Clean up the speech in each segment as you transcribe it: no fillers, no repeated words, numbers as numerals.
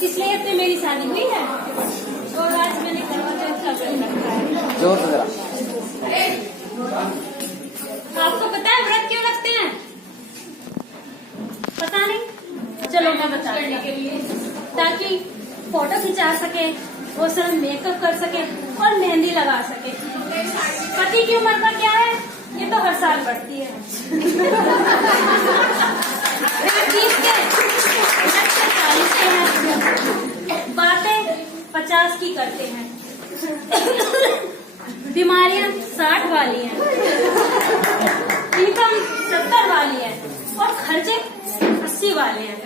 पिछले हफ्ते मेरी शादी हुई है और आज मैंने करवा चौथ का व्रत रखा है। जोर से जरा। आपको पता है व्रत क्यों रखते हैं? पता नहीं? चलो मैं बताती हूँ। ताकि फोटो खिंचा सके, वो सब मेकअप कर सके और मेहंदी लगा सके। पति की उम्र का क्या है, ये तो हर साल बढ़ती है। 30 के 40 के हैं, बातें 50 की करते हैं, बीमारियां 60 वाली हैं, इनकम 70 वाली है और खर्चे 80 वाले हैं।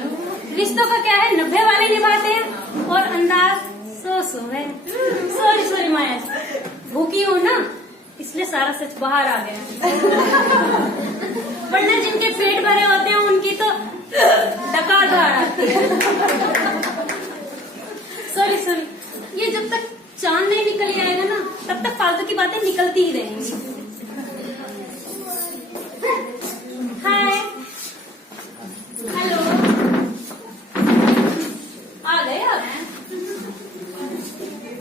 रिश्तों का क्या है, 90 वाले निभाते हैं और अंदाज 100 है। सॉरी माया, भूखी हूँ ना इसलिए सारा सच बाहर आ गया। वरना जिनके पेट भरे होते हैं उनकी तो डकार धार आती है। सॉरी, ये जब तक चांद नहीं निकल जाएगा ना तब तक फालतू की बातें निकलती ही रहेंगी। हाय, हेलो, आ गए आप?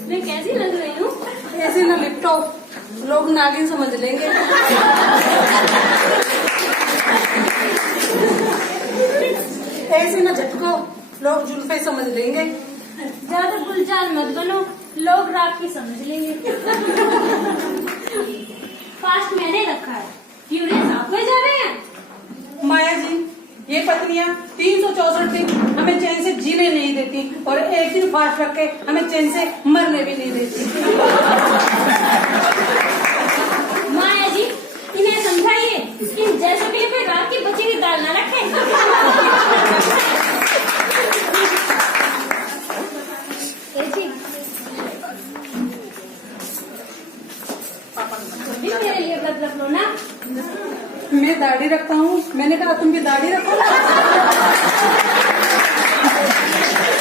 मैं कैसी लग रही हूँ? ऐसे ना लिपटो, लोग नागिन समझ लेंगे। ऐसे ना झटको, लोग जुल्फे समझ लेंगे। ज्यादा गुलजार मत बनो, लोग राखी समझ लेंगे। फास्ट मैंने रखा है, फ्यूरियस आप में जा रहे हैं। माया जी, ये पत्नियां 364 दिन हमें चैन से जीने नहीं देती और एक दिन फास्ट रख के हमें चैन से मरने भी नहीं देती। माया जी, इन्हें समझाइए कि जैसे भी कोई रात की बची हुई दाल ना रखे। मेरे लिए व्रत रख लो ना। मैं दाढ़ी रखता हूँ, मैंने कहा तुम भी दाढ़ी रखो।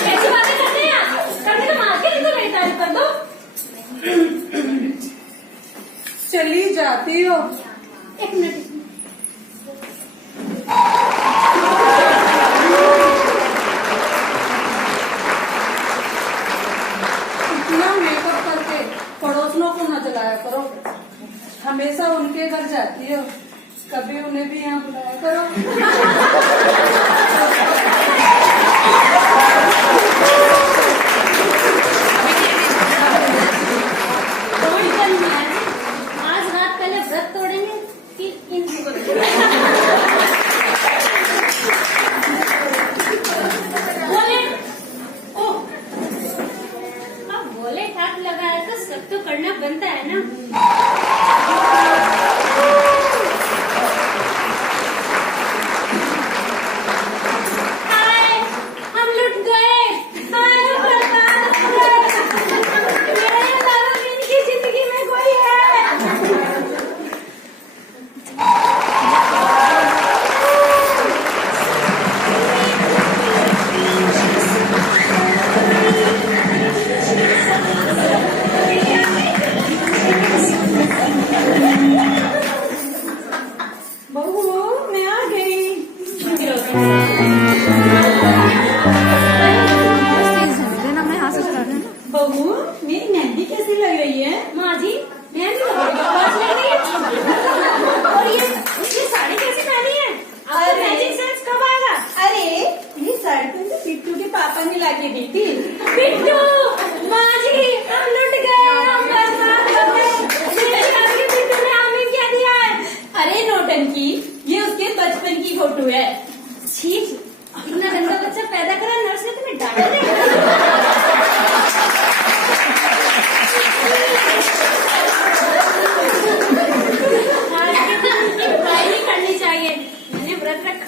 कैसी बातें करते हैं आप? कभी तो मार के तो मेरी तारीफ कर दो। चली जाती हो। एक मिनट, इतना मेकअप करके पड़ोसनों को न जलाया करो। हमेशा उनके घर जाती हो, कभी उन्हें भी यहाँ बुलाया करो। थोड़ी देर में आज रात पहले व्रत तोड़ेंगे कि इनको बोले ओह, अब बोले हाथ लगाया तो सब तो करना बनता है ना।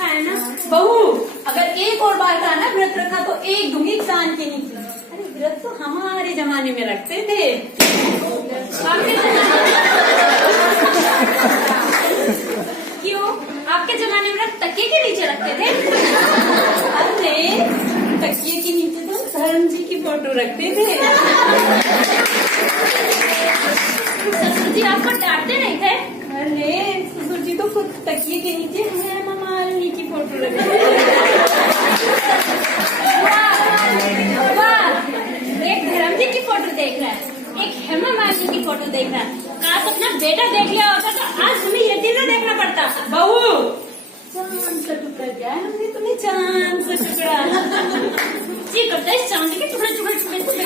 रखा है ना। बहू, अगर एक और बार का ना व्रत रखा तो एक दूंगी चांद के नीचे। अरे व्रत तो हमारे जमाने में रखते थे। आपके क्यों? आपके जमाने में तकिए के नीचे रखते थे? अरे तकिए के नीचे तो धर्म जी की फोटो रखते थे। ससुर जी आपको डांटते नहीं थे? अरे ससुर जी तो खुद तकिए के नीचे हेमा मालिनी की फोटो रखते थे। वाह, एक धर्म जी की फोटो देख रहा है, एक हेमा मालिनी की फोटो देख रहा है। काश अपना बेटा देख लिया होता तो आज हमें ये दिन न देखना पड़ता। बहू, चांद का टुकड़ा क्या है, हमने तुम्हें चांद का टुकड़ा। जी करता है चांदी के टुकड़े टुकड़े टुकड़े टुकड़े।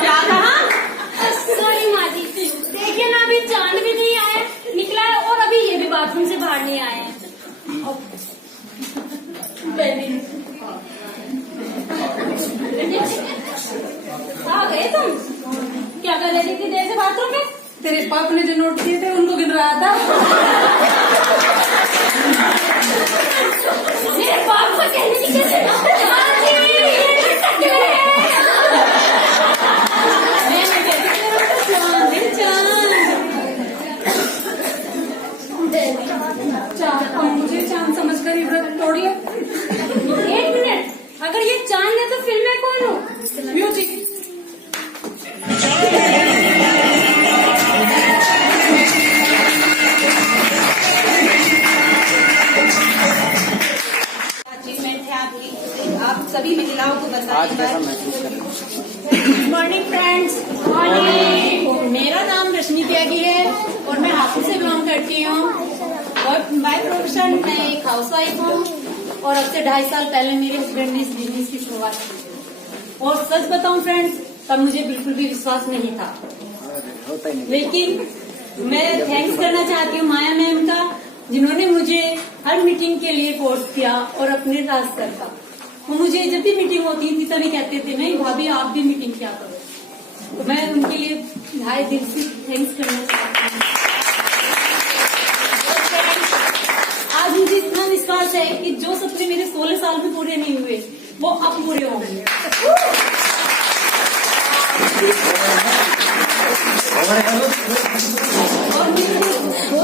क्या कहा? सॉरी माँ जी, देखिए ना अभी चांद भी नहीं आया निकला है और अभी ये भी बाथरूम से बाहर नहीं आए हैं। आ गए तुम? क्या कर रही थी इतनी देर से बाथरूम में? तेरे पाप ने जो नोट किए थे उनको गिन रहा था। मेरे बाप को कहने की क्या जरूरत है? माँ जी, ये टकले हैं। मुझे चांद समझकर ही व्रत तोड़ ले। एक मिनट, अगर ये चांद है तो फिर मैं कौन हूँ? म्यूजिक। अचीवमेंट है आपकी, आप सभी महिलाओं को आज कैसा बताइए। महसूस कर रहे हो? Good morning friends. मेरा नाम रश्मि त्यागी है और मैं हापुड़ से बिलोंग करती हूँ और बाय प्रोफेशन मैं एक हाउसवाइफ हूँ और अब से 2.5 साल पहले मेरे हस्बैंड ने इस बिजनेस की शुरुआत की और सच बताऊं फ्रेंड्स, तब मुझे बिल्कुल भी विश्वास नहीं था, होता ही नहीं। लेकिन मैं थैंक्स करना चाहती हूँ माया मैम का, जिन्होंने मुझे हर मीटिंग के लिए फोर्स किया और अपने रास्ते का। वो मुझे जब भी मीटिंग होती थी तभी कहते थे नहीं भाभी आप भी मीटिंग किया करो, तो मैं उनके लिए ढाई दिल से थैंक्स करना चाहती हूँ। आज मुझे इतना विश्वास है कि जो सपने मेरे 16 साल में पूरे नहीं हुए वो अब पूरे होंगे।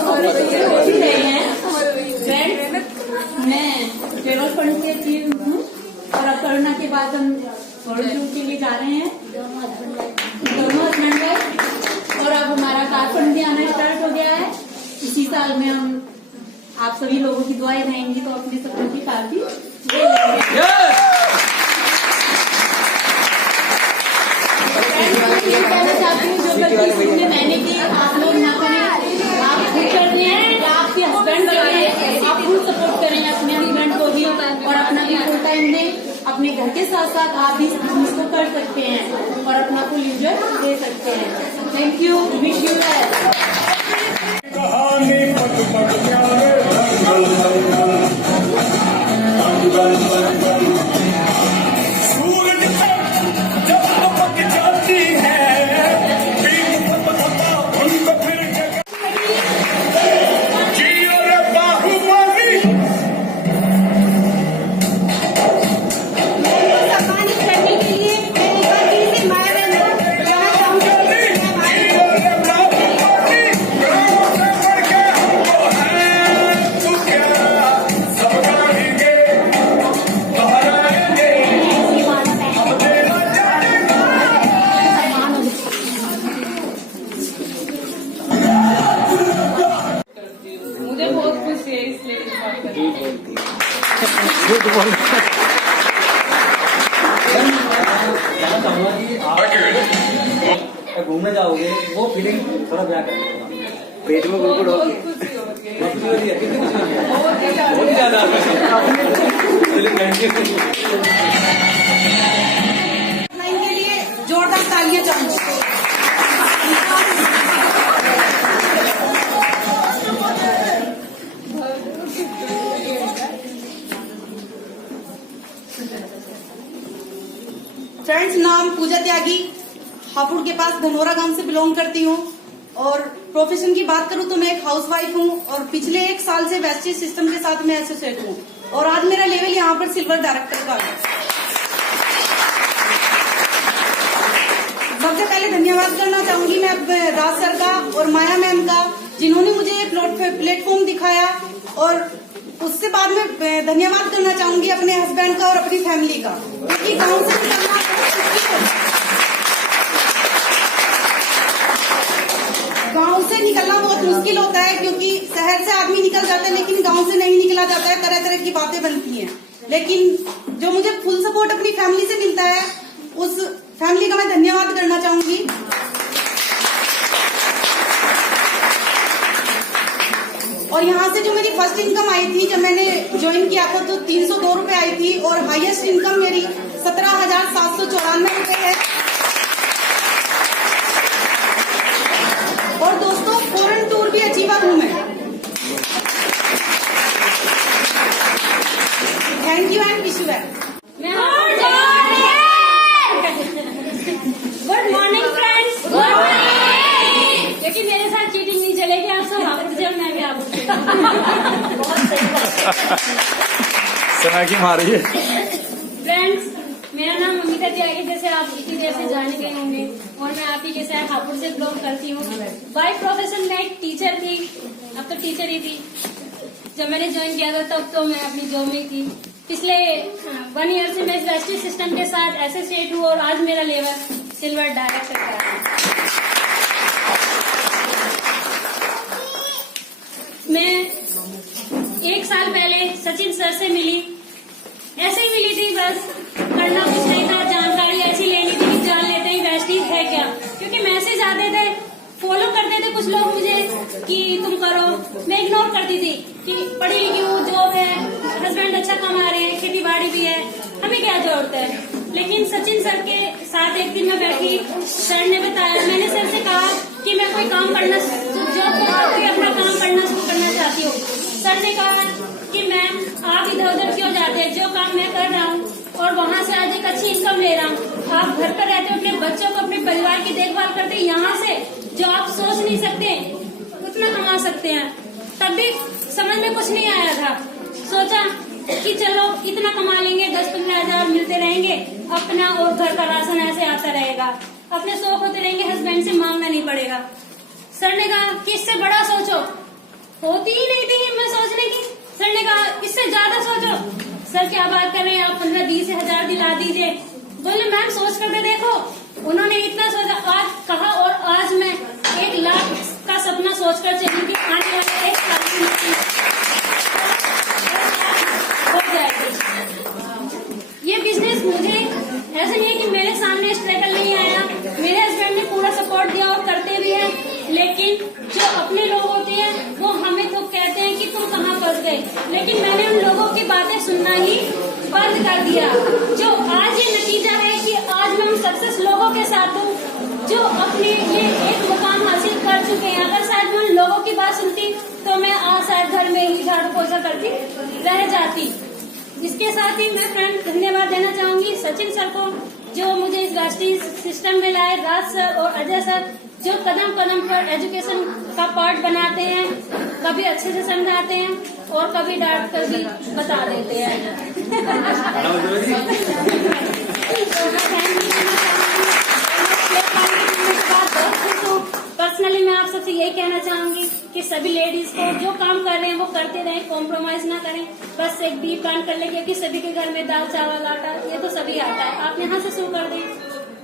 और हो भी रहे हैं। फ्रेंड्स, मैं फेडरल फंड से अचीव हूँ और अब कोरोना के बाद हम थोड़े दूर के लिए जा रहे हैं, दोनों हस्बैंड वाइफ, और अब हमारा कार फंड भी आना स्टार्ट हो गया है। इसी साल में हम आप सभी लोगों की दुआएं रहेंगी तो अपने सपनों की कार भी ले लेंगे। ये कहना चाहती हूँ जो गलती सुनने मैंने की आप लोग ना करें, आप खुद कर लें या आपके हस्बैंड करें, आप फुल सपोर्ट करें अपने हस्बैंड को भी और अपना भी फुल टाइम दें। अपने घर के साथ साथ आप भी इस बिजनेस को कर सकते हैं और अपना फुल एंजॉय दे सकते हैं। Thank you, wish you well. मुझे बहुत खुशी है इसलिए इस बात का। झूठ बोल रहे हैं। घूमने जाओगे वो फीलिंग थोड़ा क्या करेगा पेट में गुड़गुड़ होगी। बहुत ज्यादा के लिए जोरदार तालियां चाहिए। फ्रेंड्स, नाम पूजा त्यागी, हापुड़ के पास धनोरा गांव से बिलोंग करती हूँ और प्रोफेशन की बात करूं तो मैं एक हाउसवाइफ हूं और पिछले 1 साल से वेस्टेज सिस्टम के साथ मैं एसोसिएट हूं और आज मेरा लेवल यहाँ पर सिल्वर डायरेक्टर का है। सबसे पहले धन्यवाद करना चाहूंगी मैं राज सर का और माया मैम का, जिन्होंने मुझे ये प्लेटफॉर्म दिखाया, और उससे बाद में धन्यवाद करना चाहूंगी अपने हस्बैंड का और अपनी फैमिली का, क्योंकि गांव से निकलना बहुत मुश्किल होता है, क्योंकि शहर से आदमी निकल जाता है लेकिन गांव से नहीं निकला जाता है, तरह तरह की बातें बनती हैं। लेकिन जो मुझे फुल सपोर्ट अपनी फैमिली से मिलता है, उस फैमिली का मैं धन्यवाद करना चाहूंगी। और यहाँ से जो मेरी फर्स्ट इनकम आई थी, जब मैंने ज्वाइन किया था तो 302 रुपए आई थी और हाईएस्ट इनकम मेरी 17,794 रुपए है। और दोस्तों, फॉरेन टूर भी अचीवर हूँ मैं। Thank you and wish you well. Good morning friends. Good morning. लेकिन मेरे साथ चीटिंग नहीं चलेगी, आप सब हापुड़ से, मैं भी हापुड़ से। बहुत सही सना की मार रही है। फ्रेंड्स, मेरा नाम अमिता त्यागी, जैसे आप इतनी देर से जान गए होंगे, और मैं आप ही के साथ हापुड़ से ब्लॉग करती हूँ। बाय प्रोफेशन मैं एक टीचर थी, अब तो टीचर ही थी। जब मैंने ज्वाइन किया था तब तो मैं अपनी जॉब में थी। पिछले 1 ईयर से मैं इस वेस्टेज सिस्टम के साथ एसोसिएट हूँ और आज मेरा लेवल सिल्वर डायरेक्टर का है। मैं 1 साल पहले सचिन सर से मिली, ऐसे ही मिली थी, बस करना कुछ नहीं था, जानकारी ऐसी लेनी थी कि जान लेते हैं वेस्टेज है क्या, क्योंकि मैसेज आते थे, फॉलो करते थे कुछ लोग मुझे कि तुम करो, मैं इग्नोर करती थी कि पढ़ी लिखी हूँ, जॉब है, हस्बैंड अच्छा कमा रहे हैं, खेती बाड़ी भी है, हमें क्या जरूरत है। लेकिन सचिन सर के साथ एक दिन मैं बैठी, सर ने बताया, मैंने सर से कहा कि मैं कोई काम करना, जॉब कोई अपना काम करना शुरू करना चाहती हूँ। सर ने कहा कि मैम आप इधर उधर क्यों जाते हैं, जो काम मैं कर रहा हूँ और वहाँ से आज एक अच्छी इनकम ले रहा हूँ, आप घर पर रहते हो, अपने बच्चों को, अपने परिवार की देखभाल करते, यहाँ से जो आप सोच नहीं सकते उतना कमा सकते हैं। तब भी समझ में कुछ नहीं आया था, सोचा कि चलो इतना कमा लेंगे, 10-15 हजार मिलते रहेंगे, अपना और घर का राशन ऐसे आता रहेगा, अपने शौक होते रहेंगे, हस्बैंड से मांगना नहीं पड़ेगा। सर ने कहा कि इससे बड़ा सोचो, होती ही नहीं थी हिम्मत सोचने की। सर ने कहा इससे ज्यादा सोचो। सर क्या बात कर रहे हैं आप, 15-20 हजार दिला दीजिए। बोले मैम सोच कर देखो। उन्होंने इतना सोचा, आज कहा, और आज मैं 1 लाख का सपना सोचकर चली कि आने वाले 1 साल में हो जाएगी। ये बिजनेस मुझे ऐसा नहीं है कि मेरे सामने स्ट्रगल नहीं आया, मेरे हस्बैंड ने पूरा सपोर्ट दिया और करते भी हैं, लेकिन जो अपने लोग होते हैं वो हमें तो कहते हैं कि तुम कहाँ फंस गए, लेकिन मैंने उन लोगों की बातें सुनना ही बंद कर दिया। जो आज ये नतीजा है कि आज मैं उन सक्सेस लोगों के साथ हूँ जो अपने लिए एक मुकाम हासिल कर चुके हैं। अगर शायद मैं उन लोगों की बात सुनती तो मैं आज शायद घर में ही झाड़ू पोछा करती रह जाती। इसके साथ ही मैं फ्रेंड धन्यवाद देना चाहूंगी सचिन सर को, जो मुझे इस राष्ट्रीय सिस्टम में लाए, राज सर और अजय सर, जो कदम कदम पर एजुकेशन का पार्ट बनाते हैं, कभी अच्छे से समझाते हैं और कभी डांट कर भी बता देते हैं। पर्सनली मैं आप सबसे यही कहना चाहूंगी कि सभी लेडीज को जो काम कर रहे हैं वो करते रहें, कॉम्प्रोमाइज ना करें, बस एक बी प्लान कर ले, क्योंकि सभी के घर में दाल चावल आटा ये तो सभी आता है, आप यहाँ से शुरू कर दें।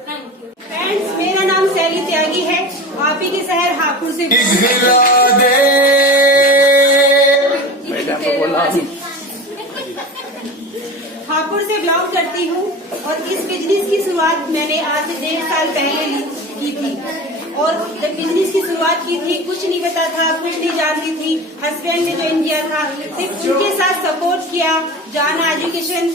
थैंक यू फ्रेंड्स, मेरा नाम शैली त्यागी है, आप ही के शहर हापुड़ से हापुड़ से ब्लॉग करती हूँ और इस बिजनेस की शुरुआत मैंने आज 1.5 साल पहले की थी। और जब बिजनेस की शुरुआत की थी कुछ नहीं पता था, कुछ नहीं जानती थी। हस्बैंड ने ज्वाइन किया था, सिर्फ उनके साथ सपोर्ट किया, जाना education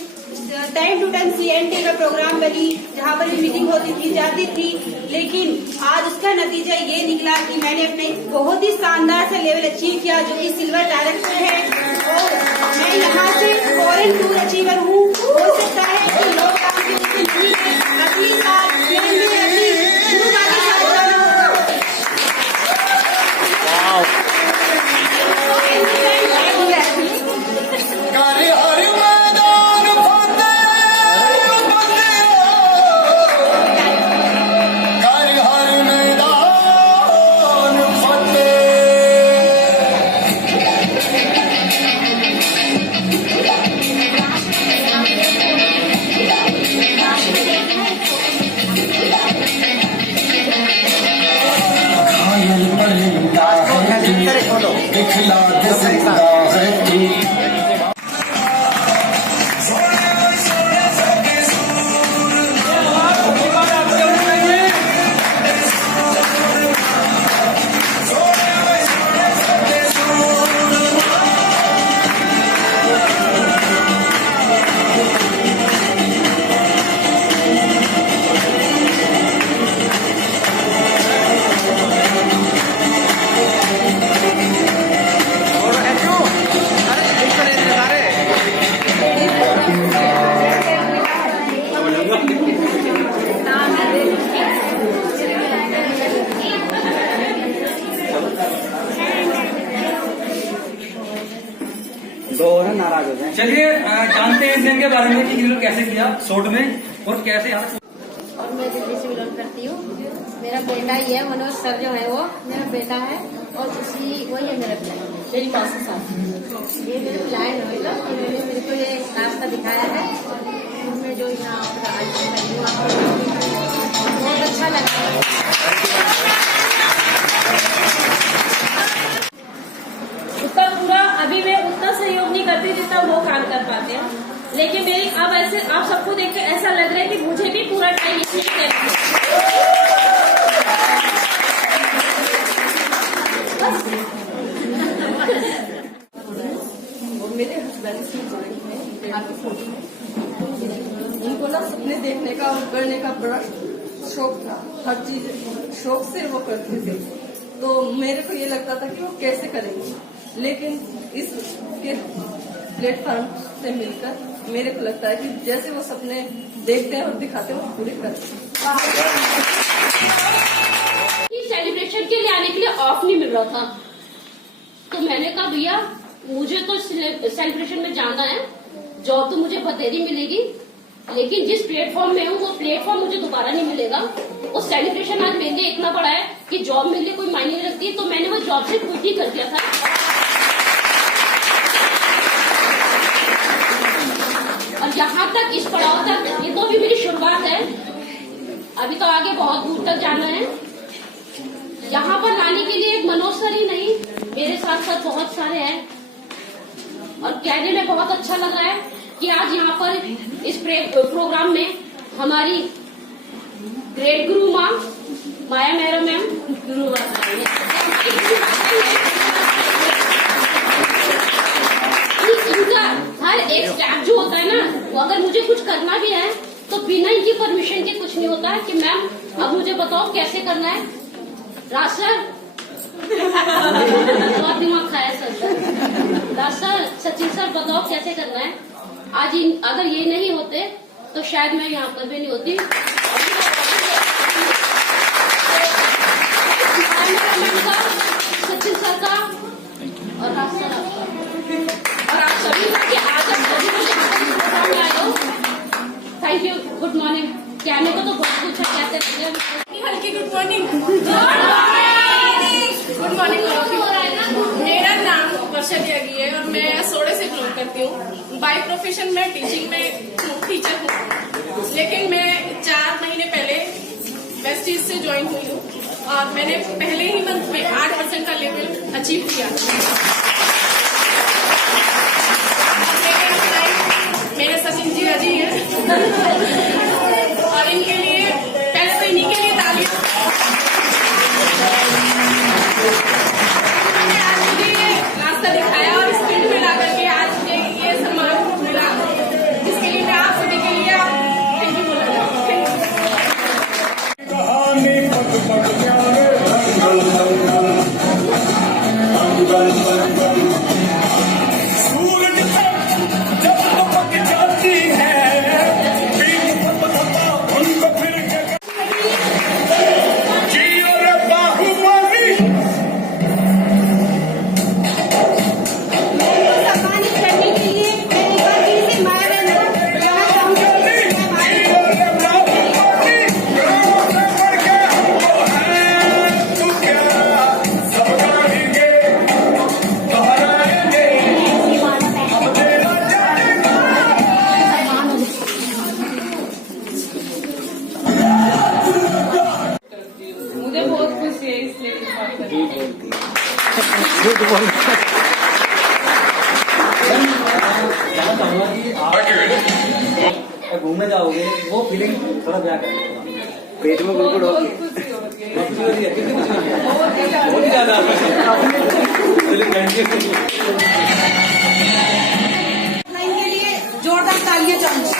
time to time CNT का प्रोग्राम बनी, जहाँ पर भी मीटिंग होती थी जाती थी। लेकिन आज उसका नतीजा ये निकला कि मैंने अपने बहुत ही शानदार से लेवल अचीव किया, जो कि सिल्वर डायरेक्टर है। और मैं यहाँ से फॉरेन टूर अचीवर हूँ। हो सकता है कि लोग आपके उससे नहीं है, अगली साल मैं अपनी गुरु का के साथ जाना होगा। दिखला के जिंदा है तू। दो और नाराज हो जाए। चलिए जानते हैं इनके बारे में कि इन्होंने कैसे किया शॉर्ट में और कैसे यहाँ और मैं दिल्ली से बिलोंग करती हूँ। मेरा बेटा ही है, मनोज सर जो है वो मेरा बेटा है और वही है मेरा प्लान। मेरी माँ के साथ ये मेरे प्लान है मतलब इन्होंने मेरे को ये रास्ता दिखाया है। इसमें जो यहाँ पर आज मैं कर रही हूँ बहुत अच्छा लगा है। उसका पूरा अभी मैं उतना सहयोग नहीं करती जितना वो काम कर पाते हैं, लेकिन मेरी अब ऐसे आप सबको देख के ऐसा लग रहा है कि मुझे भी पूरा टाइम इसमें करना और मेरे हस्बैंड की ड्राइंग में आगे फोटो में उनको ना सपने देखने का और करने का बड़ा शौक था। हर चीज शौक से वो करते थे, तो मेरे को ये लगता था कि वो कैसे करेंगे, लेकिन इसके प्लेटफॉर्म से मिलकर मेरे को लगता है कि जैसे वो सपने देखते हैं और दिखाते हैं वो पूरे करते हैं। सेलिब्रेशन के लिए आने के लिए ऑफ नहीं मिल रहा था, तो मैंने कहा भैया मुझे तो सेलिब्रेशन में जाना है, जॉब तो मुझे बतेरी मिलेगी, लेकिन जिस प्लेटफॉर्म में हूँ वो प्लेटफॉर्म मुझे दोबारा नहीं मिलेगा। वो सेलिब्रेशन आज मेरे लिए इतना बड़ा है कि जॉब मेरे लिए कोई मायने नहीं रखती, तो मैंने वो जॉब से क्विट ही कर दिया था। और यहाँ तक इस पड़ाव तक ये तो भी मेरी शुरुआत है, अभी तो आगे बहुत दूर तक जाना है। यहाँ पर लाने के लिए मनोज सर ही नहीं, मेरे साथ साथ बहुत सारे हैं, और कहने में बहुत अच्छा लगा है कि आज यहाँ पर इस प्रोग्राम में हमारी ग्रेट गुरु माँ माया मेहरा मैम गुरु इनका हर एक स्टेप जो होता है ना, वो अगर मुझे कुछ करना भी है तो बिना इनकी परमिशन के कुछ नहीं होता है कि मैम अब मुझे बताओ कैसे करना है। राज सर बहुत दिमाग खाया सर। राज सर, सचिन सर बताओ कैसे करना है। आज अगर ये नहीं होते तो शायद मैं यहाँ पर भी नहीं होती। सचिन सर का और राज सर आपका और आप सभी के आज प्रोग्राम आए हो, थैंक यू। गुड मॉर्निंग कहने को तो बहुत कुछ है, कहते हैं हल्की गुड मॉर्निंग। Good morning. मेरा नाम वर्षा त्यागी है और मैं सोडे से बिलोंग करती हूँ। बाय प्रोफेशन में टीचिंग में टीचर हूँ, लेकिन मैं 4 महीने पहले वेस्टीज से ज्वाइन हुई हूँ और मैंने पहले ही मंथ में 8% का लेवल अचीव किया। मेरे सचिन जी अजी है और इनके लिए पहले तो इन्हीं के लिए तालियां। आज मुझे ये रास्ता दिखाया और इस फील्ड में ला करके आज मुझे ये सम्मान मिला, जिसके लिए मैं आप सभी के लिए थैंक यू बोलना चाहती मुझे बहुत खुशी है इसलिए इस बात पर। कहना चाहूंगा कि आप घूमने जाओगे वो फीलिंग थोड़ा क्या पेट में गुड़गुड़ होगी, खुशी हो रही है, कितनी खुशी हो रही है, बहुत ज्यादा। के लिए जोरदार तालियां चाहिए।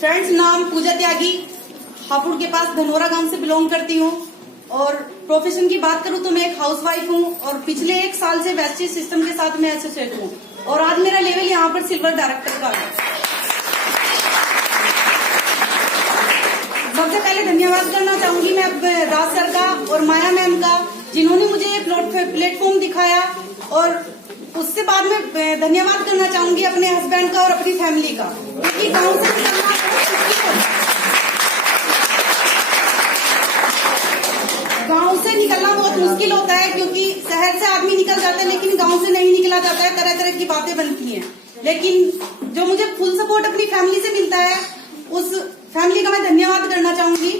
फ्रेंड्स, नाम पूजा त्यागी, हापुड़ के पास धनोरा गांव से बिलोंग करती हूँ। और प्रोफेशन की बात करूँ तो मैं एक हाउसवाइफ हूँ और पिछले 1 साल से वेस्टेज सिस्टम के साथ मैं एसोसिएट हूँ और आज मेरा लेवल यहाँ पर सिल्वर डायरेक्टर का है। सबसे पहले धन्यवाद करना चाहूंगी मैं राज सर का और माया मैम का, जिन्होंने मुझे ये प्लेटफॉर्म दिखाया। और उससे बाद में धन्यवाद करना चाहूंगी अपने हस्बैंड का और अपनी फैमिली का, क्योंकि गांव से निकलना बहुत मुश्किल होता है, क्योंकि शहर से आदमी निकल जाता है लेकिन गांव से नहीं निकला जाता है, तरह तरह की बातें बनती हैं। लेकिन जो मुझे फुल सपोर्ट अपनी फैमिली से मिलता है, उस फैमिली का मैं धन्यवाद करना चाहूंगी।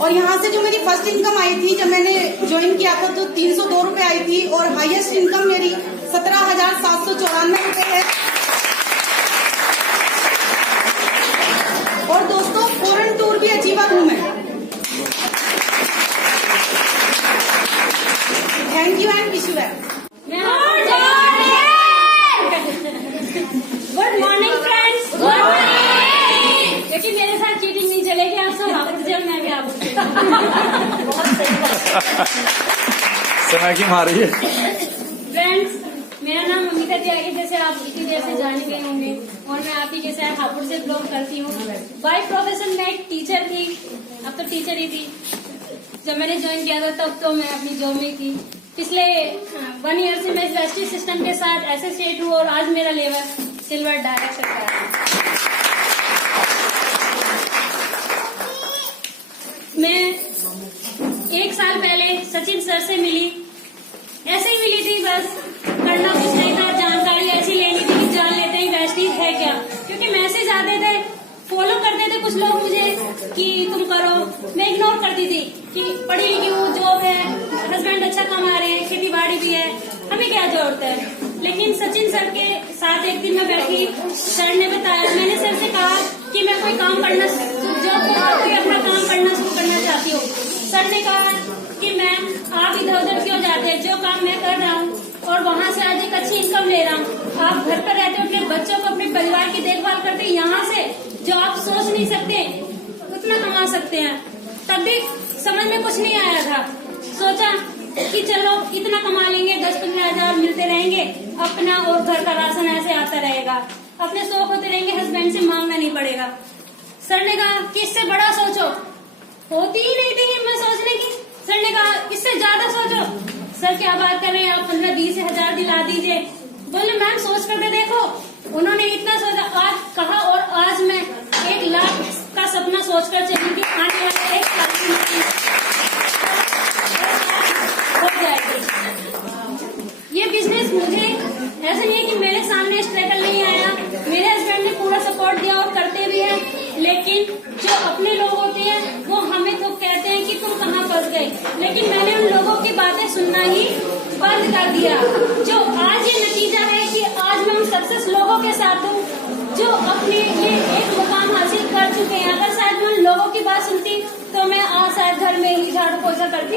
और यहाँ से जो मेरी फर्स्ट इनकम आई थी, जब मैंने ज्वाइन किया था तो 302 रुपए आई थी और हाईएस्ट इनकम मेरी 17,794 रुपए है। और दोस्तों, फॉरेन टूर भी अचीवर हूँ मैं। Thank you and wish you well. Good morning friends. Good morning. लेकिन मेरे साथ चीटिंग नहीं चलेगी, आप सब वापस जब मैं भी आप बहुत सही समय की मारी है। फ्रेंड्स, मेरा नाम अमिता त्यागी, जैसे आप इतनी देर से जाने गए होंगे, और मैं आप ही के साथ हापुड़ से बिलोंग करती हूँ। बाय प्रोफेशन मैं एक टीचर थी, अब तो टीचर ही थी। जब मैंने ज्वाइन किया था तब तो मैं अपनी जॉब में थी। पिछले 1 ईयर से मैं वेस्टेज सिस्टम के साथ एसोसिएट हूँ और आज मेरा लेवल सिल्वर डायरेक्टर का है। मैं 1 साल पहले सचिन सर से मिली, ऐसे ही मिली थी, बस करना कुछ नहीं था, जानकारी ऐसी लेनी थी कि जान लेते हैं वेस्टेज है क्या, क्योंकि मैसेज आते थे, फॉलो करते थे कुछ लोग मुझे कि तुम करो, मैं इग्नोर करती थी कि पढ़ी लिखी हूँ, जॉब है, हस्बैंड अच्छा कमा रहे हैं, खेती बाड़ी भी है, हमें क्या जरूरत है। लेकिन सचिन सर के साथ एक दिन मैं बैठी, सर ने बताया, मैंने सर से कहा कि मैं कोई काम करना, जॉब कोई अपना काम करना शुरू करना चाहती हूँ। सर ने कहा कि मैम आप इधर उधर क्यों जाते हैं, जो काम मैं कर रहा हूँ और वहाँ से आज एक अच्छी इनकम ले रहा हूँ, आप घर पर रहते हो, अपने बच्चों को, अपने परिवार की देखभाल करते, यहाँ से जो आप सोच नहीं सकते उतना कमा सकते हैं। तब भी समझ में कुछ नहीं आया था, सोचा कि चलो इतना कमा लेंगे, 10-15 हजार मिलते रहेंगे, अपना और घर का राशन ऐसे आता रहेगा, अपने शौक होते रहेंगे, हस्बैंड से मांगना नहीं पड़ेगा। सर ने कहा कि इससे बड़ा सोचो, होती ही नहीं थी हिम्मत सोचने की। सर ने कहा इससे ज्यादा सोचो। सर क्या बात कर रहे हैं आप, 15-20 हजार दिला दीजिए। बोले मैम सोच कर देखो। उन्होंने इतना सोचा, आज कहा, और आज मैं 1 लाख का सपना सोचकर चली कि आने वाले 1 साल हो जाएगी। ये बिजनेस मुझे ऐसा नहीं है कि मेरे सामने स्ट्रगल नहीं आया, मेरे हस्बैंड ने पूरा सपोर्ट दिया और करते भी हैं, लेकिन जो अपने लोग होते हैं वो हमें तो कहते हैं कि तुम कहाँ फंस गए, लेकिन मैंने उन लोगों की बातें सुनना ही बंद कर दिया। जो आज ये नतीजा है कि आज मैं उन सक्सेस लोगों के साथ हूँ जो अपने लिए एक मुकाम हासिल कर चुके हैं। अगर शायद मैं उन लोगों की बात सुनती तो मैं आज शायद घर में ही झाड़ू पोछा करती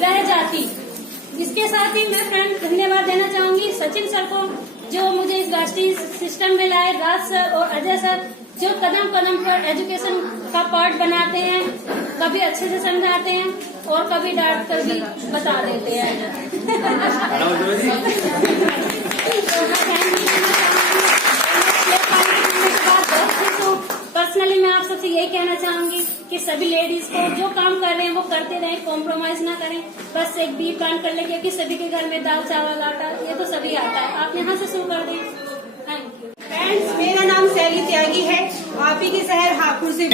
रह जाती। इसके साथ ही मैं फ्रेंड धन्यवाद देना चाहूंगी सचिन सर को, जो मुझे इस राष्ट्रीय सिस्टम में लाए, राज सर और अजय सर, जो कदम कदम पर एजुकेशन का पार्ट बनाते हैं, कभी अच्छे से समझाते हैं और कभी डांट कर भी बता देते हैं। पर्सनली मैं आप सबसे यही कहना चाहूंगी कि सभी लेडीज को जो काम कर रहे हैं वो करते रहें, कॉम्प्रोमाइज ना करें। बस एक बी प्लान कर ले, क्योंकि सभी के घर में दाल चावल आटा ये तो सभी आता है, आप यहाँ से शुरू कर दें। थैंक यू फ्रेंड्स, मेरा नाम शैली त्यागी है, आप ही के शहर हापुड़ से।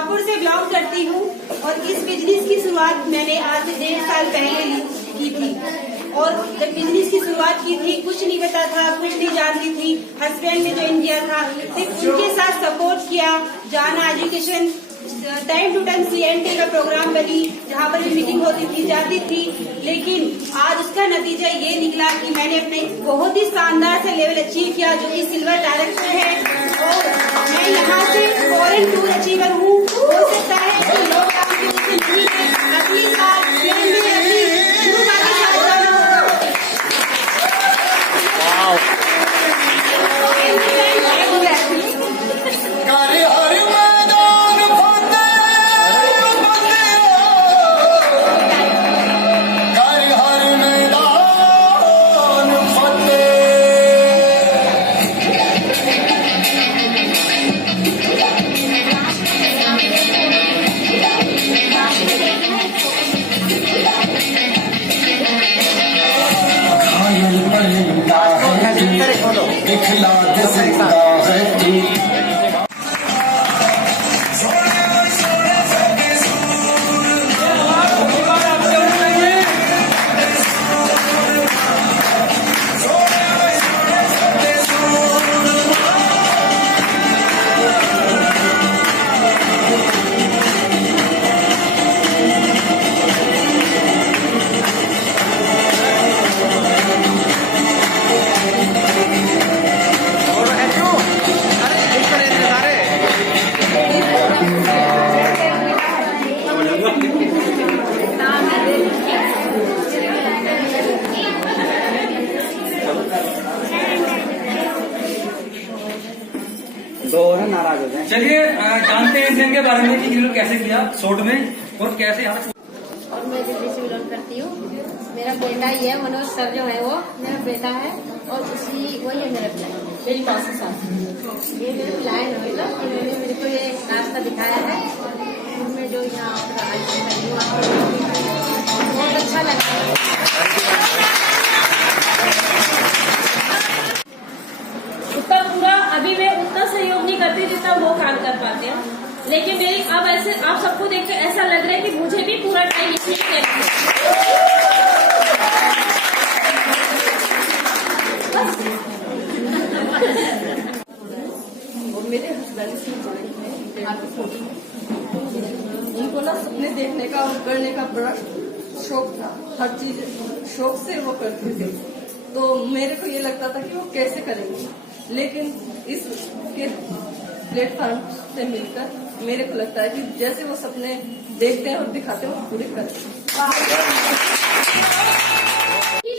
पाकुड़ से बिलोंग करती हूँ और इस बिजनेस की शुरुआत मैंने आज 1.5 साल पहले की थी। और जब बिजनेस की शुरुआत की थी कुछ नहीं पता था, कुछ नहीं जानती थी। हस्बैंड ने ज्वाइन किया था, सिर्फ उनके साथ सपोर्ट किया। जाना education time to time CNT का प्रोग्राम बनी, जहाँ पर भी मीटिंग होती थी जाती थी। लेकिन आज उसका नतीजा ये निकला कि मैंने अपने बहुत ही शानदार से लेवल अचीव किया, जो कि सिल्वर डायरेक्टर है। और मैं यहाँ से फॉरेन टूर अचीवर हूँ। हो सकता है कि लोग आपकी वजह से नहीं है, अगली साल अपनी गुरु माँ के साथ जाना होगा। दिखला दे जिंदा है तू। दो है नाराज हो जाए। चलिए जानते हैं इनके बारे में कि इन्होंने कैसे किया शॉर्ट में और कैसे यहाँ और मैं दिल्ली से बिलोंग करती हूँ। मेरा बेटा ही है, मनोज सर जो है वो मेरा बेटा है और वही है मेरा प्लान। मेरी पास के साथ ये मेरे प्लान है इन्होंने मेरे को ये रास्ता दिखाया है। उनमें जो यहाँ बहुत अच्छा लगा। उतना पूरा अभी मैं उतना सहयोग नहीं करती जितना वो काम कर पाते हैं। लेकिन मेरी अब ऐसे आप सबको देख के ऐसा लग रहा है कि मुझे भी पूरा टाइम इसमें और मेरे हस्बैंड से उनको ना सपने देखने का और करने का बड़ा शौक था। हर चीज शौक से वो करते थे। तो मेरे को ये लगता था कि वो कैसे करेंगे, लेकिन इसके प्लेटफॉर्म से मिलकर मेरे को लगता है कि जैसे वो सपने देखते हैं और दिखाते हैं वो पूरे करते हैं।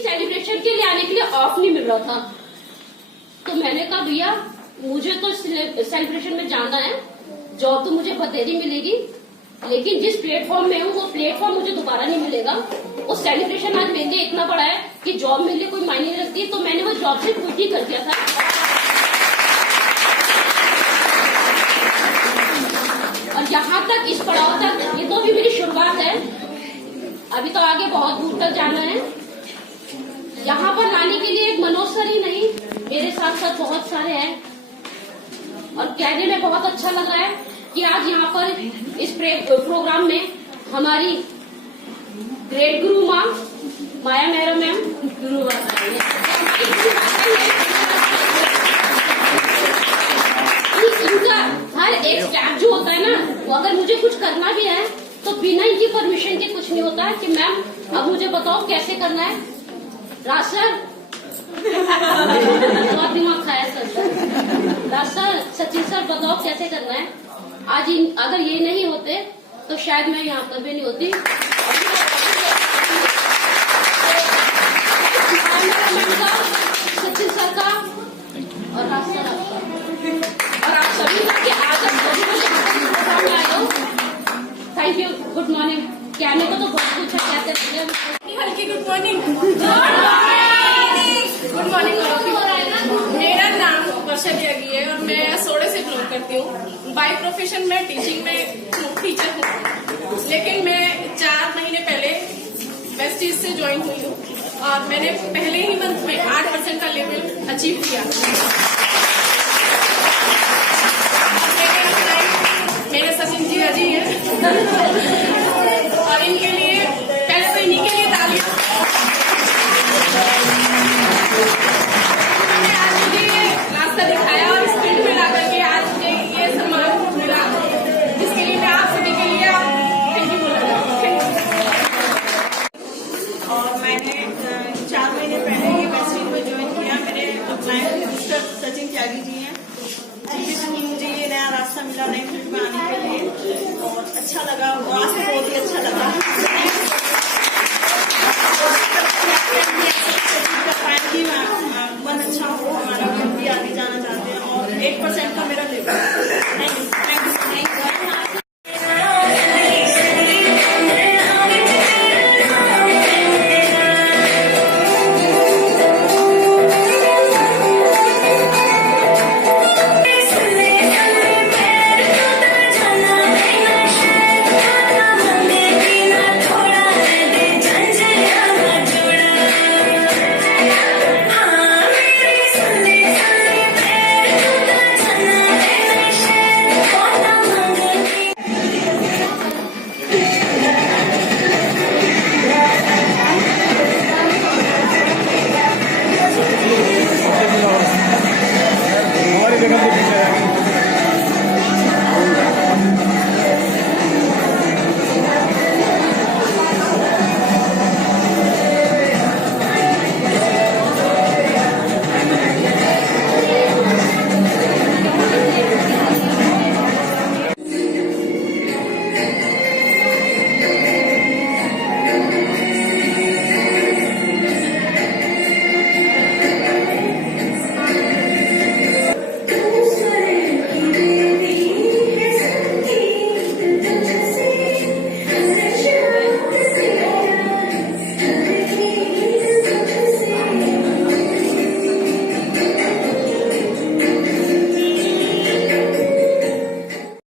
सेलिब्रेशन के लिए आने के लिए ऑफ नहीं मिल रहा था, तो मैंने कहा भैया मुझे तो सेलिब्रेशन में जाना है, जॉब तो मुझे बतेरी मिलेगी, लेकिन जिस प्लेटफॉर्म में हूँ वो प्लेटफॉर्म मुझे दोबारा नहीं मिलेगा। वो सेलिब्रेशन आज मेरे लिए इतना बड़ा है कि जॉब मेरे लिए कोई मायने नहीं रखती, तो मैंने वो जॉब से क्विट ही कर दिया था। और यहाँ तक इस पड़ाव तक ये तो अभी मेरी शुरुआत है, अभी तो आगे बहुत दूर तक जाना है। यहाँ पर लाने के लिए एक मनोज सर ही नहीं, मेरे साथ साथ बहुत सारे हैं और कहने में बहुत अच्छा लगा है कि आज यहाँ पर इस प्रोग्राम में हमारी ग्रेट गुरु माँ माया मेहरा मैम गुरु इनका हर एक स्टेप जो होता है ना, वो अगर मुझे कुछ करना भी है तो बिना इनकी परमिशन के कुछ नहीं होता है कि मैम अब मुझे बताओ कैसे करना है। राज सर बहुत दिमाग खाया सर। राज सर, सचिन सर बताओ कैसे करना है। आज अगर ये नहीं होते तो शायद मैं यहाँ पर भी नहीं होती। सचिन सर का और राज सर आपका और आप सभी का कि आज सामने आए हो। Thank you. Good morning. कहने को तो बहुत कुछ है, कहते हल्की गुड मॉर्निंग। Good morning. मेरा नाम वर्षा त्यागी है और मैं सोडे से बिलोंग करती हूँ। बाय प्रोफेशन में टीचिंग में टीचर हूँ, लेकिन मैं 4 महीने पहले वेस्टीज से ज्वाइन हुई हूँ और मैंने पहले ही मंथ में 8% का लेवल अचीव किया। मेरे सचिन जी और इनके लिए पहले तो इन्हीं के लिए तालियां। उन्होंने आज मुझे ये रास्ता दिखाया और इस फील्ड में ला करके आज मुझे ये सम्मान मिला, जिसके लिए मैं आप सभी के लिए थैंक यू बोलना चाहूँगी। और मैंने 4 महीने पहले ये वेस्टिंग में ज्वाइन किया। मेरे क्लाइंट मिस्टर सचिन त्यागी जी हैं, जिनसे मुझे ये नया रास्ता मिला नई फील्ड में आने के लिए, और अच्छा लगा, वहाँ से बहुत ही अच्छा लगा।